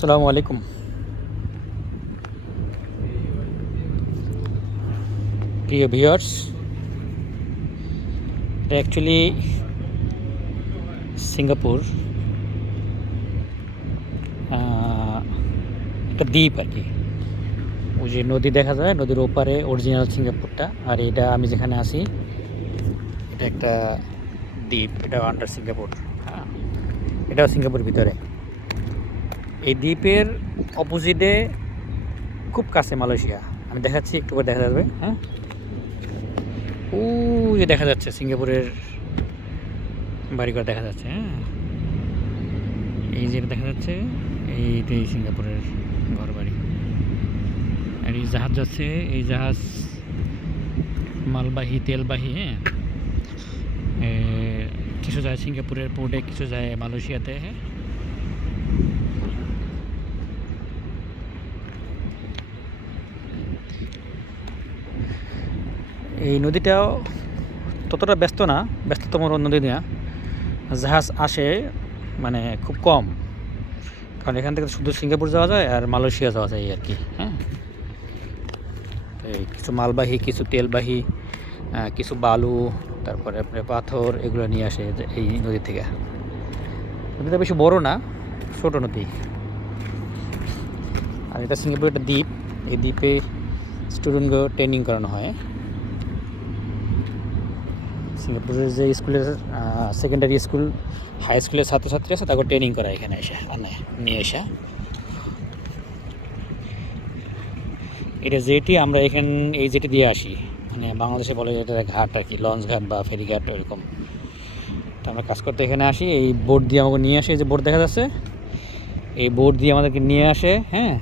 আসসালামু আলাইকুম প্রিয় ভিউয়ার্স। এটা অ্যাকচুয়ালি সিঙ্গাপুর, একটা দ্বীপ আর কি। ওই যে নদী দেখা যায়, নদীর ওপারে অরিজিনাল সিঙ্গাপুরটা, আর এটা আমি যেখানে আছি এটা একটা দ্বীপ। এটা আন্ডার সিঙ্গাপুর। হ্যাঁ, এটাও সিঙ্গাপুরের ভিতরে। এই দ্বীপের অপোজিটে খুব কাছে মালয়েশিয়া। আমি দেখাচ্ছি, একটু করে দেখা যাবে। হ্যাঁ, ও যে দেখা যাচ্ছে সিঙ্গাপুরের বাড়িঘর দেখা যাচ্ছে। হ্যাঁ, এই যে দেখা যাচ্ছে, এইটাই সিঙ্গাপুরের ঘর বাড়ি। আর এই জাহাজ যাচ্ছে, এই জাহাজ মালবাহী তেলবাহী। হ্যাঁ, কিছু যায় সিঙ্গাপুরের পোর্টে, কিছু যায় মালয়েশিয়াতে। হ্যাঁ, এই নদীটাও ততটা ব্যস্ত না, ব্যস্ততম নদী না। জাহাজ আসে মানে খুব কম, কারণ এখান থেকে শুধু সিঙ্গাপুর যাওয়া যায় আর মালয়েশিয়া যাওয়া যায় আর কি। হ্যাঁ, এই কিছু মালবাহী, কিছু তেলবাহী, কিছু বালু, তারপরে আপনার পাথর, এগুলো নিয়ে আসে এই নদী থেকে। নদীটা বেশি বড় না, ছোটো নদী। আর এটা সিঙ্গাপুর একটা দ্বীপ। এই দ্বীপে স্টুডেন্টকে ট্রেনিং করানো হয়। সিঙ্গাপুরের যে স্কুলের সেকেন্ডারি স্কুল, হাই স্কুলের ছাত্রছাত্রী আছে, তাকে ট্রেনিং করা এখানে এসে নিয়ে এসে। এটা যেটি আমরা এই যেটি দিয়ে আসি, মানে বাংলাদেশে বলে এটা ঘাট আর কি, লঞ্চ ঘাট বা ফেরি ঘাট এরকম। তো আমরা কাজ করতে এখানে আসি, এই বোট দিয়ে আমাকে নিয়ে আসে। এই যে বোট দেখা যাচ্ছে, এই বোট দিয়ে আমাদেরকে নিয়ে আসে। হ্যাঁ,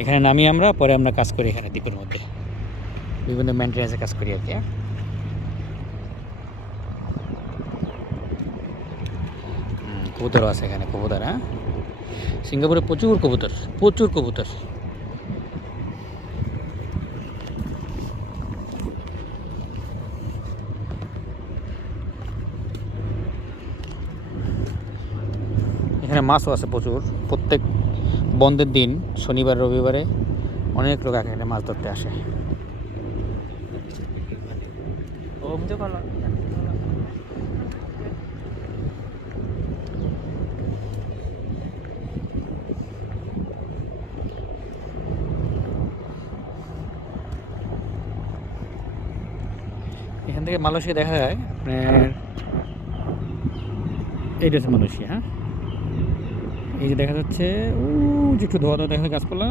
এখানে নামি আমরা, পরে আমরা কাজ করি এখানে দ্বীপের মধ্যে, বিভিন্ন মেনটেন্যান্সের কাজ করি আর কি। কবুতরও আছে এখানে, কবুতর। হ্যাঁ, সিঙ্গাপুরে প্রচুর কবুতর, প্রচুর কবুতর। এখানে মাছও আছে প্রচুর। প্রত্যেক বন্ধের দিন, শনিবার রবিবারে, অনেক লোক এখানে মাছ ধরতে আসে। এখান থেকে মালয়েশিয়া দেখা যায় আপনার, এইটা হচ্ছে মালয়েশিয়া। হ্যাঁ, এই যে দেখা যাচ্ছে, ও যে একটু ধোয়া ধোয়া দেখা যায় গাছপালা,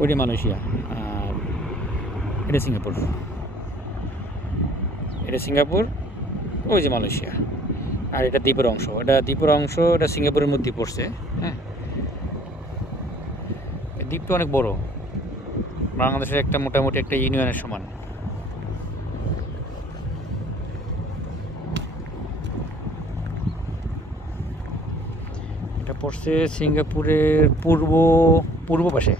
ওইটা মালয়েশিয়া। আর এটা সিঙ্গাপুর, এটা সিঙ্গাপুর, ওই যে মালয়েশিয়া। আর এটা দ্বীপের অংশ, এটা সিঙ্গাপুরের মধ্যে পড়ছে। হ্যাঁ, দ্বীপটা অনেক বড়, বাংলাদেশের একটা মোটামুটি একটা ইউনিয়নের সমান। এটা পড়ছে সিঙ্গাপুরের পূর্ব পাশে।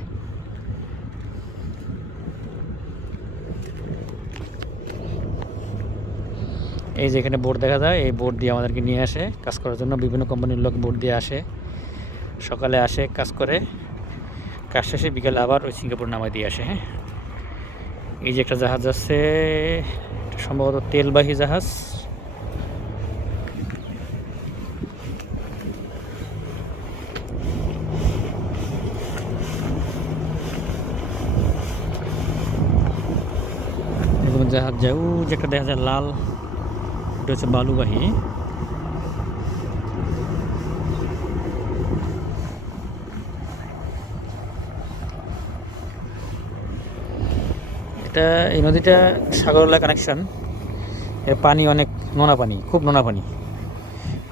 এই যে এখানে বোট দেখা যায়, এই বোট দিয়ে আমাদেরকে নিয়ে আসে কাজ করার জন্য। বিভিন্ন কোম্পানির লোক বোট দিয়ে আসে, সকালে আসে কাজ করে, কাজ শেষে বিকালে আবার ওই সিঙ্গাপুর নামায় দিয়ে আসে। হ্যাঁ, এই যে একটা জাহাজ আছে, সম্ভবত তেলবাহী জাহাজ। জাহাজ যায়, ও যে একটা দেখা যায় লাল, এটা হচ্ছে বালুবাহী। এই নদীটা সাগরলা কানেকশন। এর পানি অনেক নোনা পানি, খুব নোনা পানি।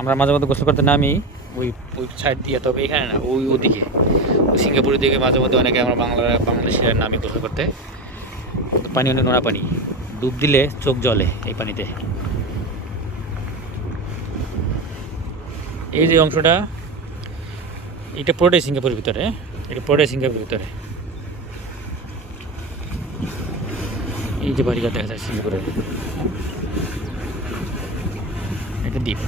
আমরা মাঝে মধ্যে গোসল করতে নামি ওই ওই সাইড দিয়ে, তবে এখানে না, ওদিকে, ওই সিঙ্গাপুরের দিকে মাঝে মধ্যে অনেকে আমরা বাংলাদেশের নামি গোসল করতে। পানি অনেক নোনা পানি, ডুব দিলে চোখ জ্বলে এই পানিতে। এই যে অংশটা, এটা পুরোটাই সিঙ্গাপুরের ভিতরে। এই যে বাড়িঘর দেখা যায় সিঙ্গাপুরের, এটা দ্বীপ।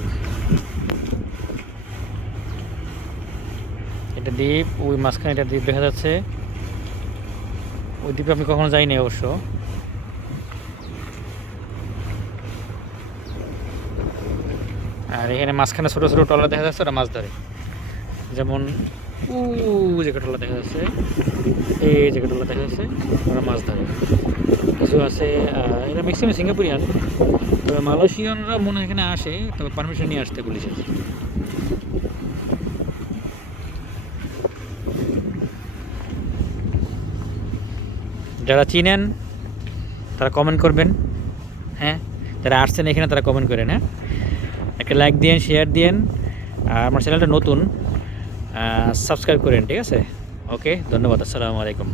এটা দ্বীপ, ওই মাঝখানে এটা দ্বীপ দেখা যাচ্ছে। ওই দ্বীপে আমি কখনো যাইনি অবশ্য। আর এখানে মাঝখানে ছোটো ছোটো ট্রলার দেখা যাচ্ছে, ওরা মাছ ধরে। যেমন যে ট্রলার দেখা যাচ্ছে, এই যে ট্রলার দেখা যাচ্ছে, ওরা মাছ ধরে। কিছু আছে, এরা ম্যাক্সিমাম সিঙ্গাপুরিয়ান, তবে মালয়েশিয়ানরা মনে হয় এখানে আসে, তবে পারমিশন নিয়ে আসতে পুলিশের। যারা চিনেন তারা কমেন্ট করবেন, হ্যাঁ, যারা আসছেন এখানে তারা কমেন্ট করেন, হ্যাঁ, একটা লাইক দিন, শেয়ার দিন, আর আমার চ্যানেলটা নতুন, সাবস্ক্রাইব করেন, ঠিক আছে? ওকে, ধন্যবাদ, আসসালামু আলাইকুম।